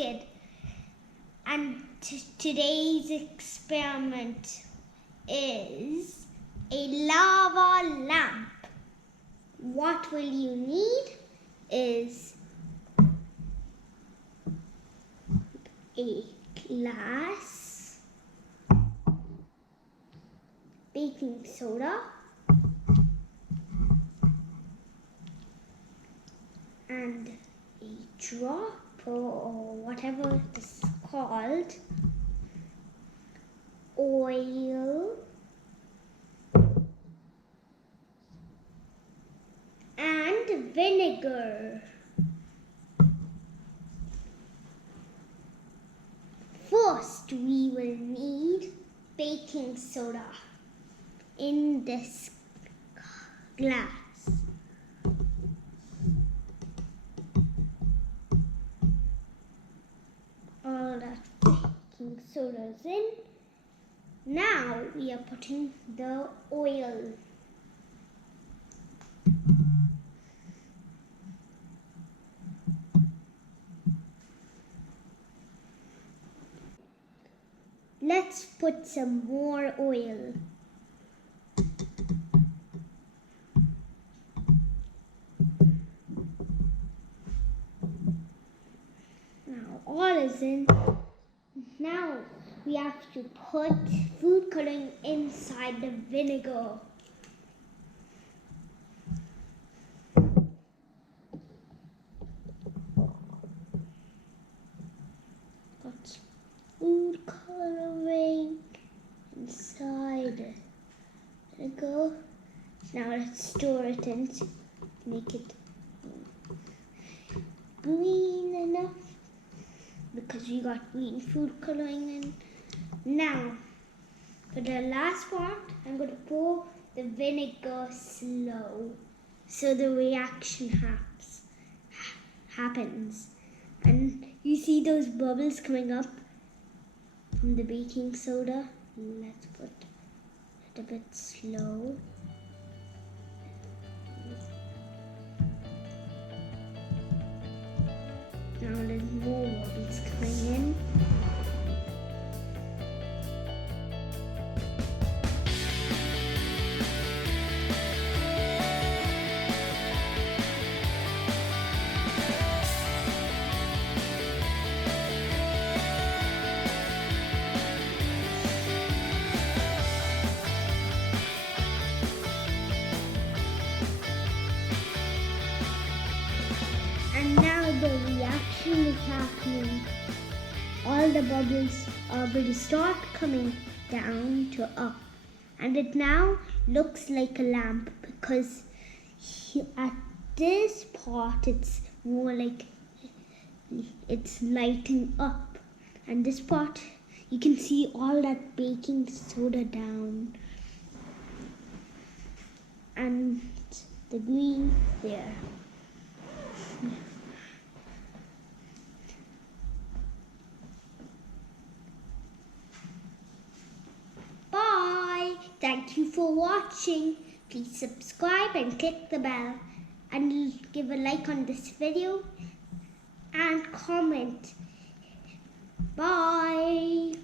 kid, and today's experiment is a lava lamp. What will you need is a glass, baking soda, and a drop or whatever this is called, oil, and vinegar. First, we will need baking soda in this glass. All that baking soda is in. Now we are putting the oil. Let's put some more oil. Now all is in. Now we have to put food coloring inside the vinegar. Got food coloring inside the vinegar. Now let's store it and make it green enough, because we got green food coloring in. Now, for the last part, I'm going to pour the vinegar slow so the reaction happens. And you see those bubbles coming up from the baking soda? Let's put it a bit slow. Now there's more bubbles coming in. And now the reaction is happening. All the bubbles are going to start coming down to up. And it now looks like a lamp, because at this part it's more like it's lighting up. And this part you can see all that baking soda down. And the green there. Bye! Thank you for watching. Please subscribe and click the bell, and give a like on this video and comment. Bye!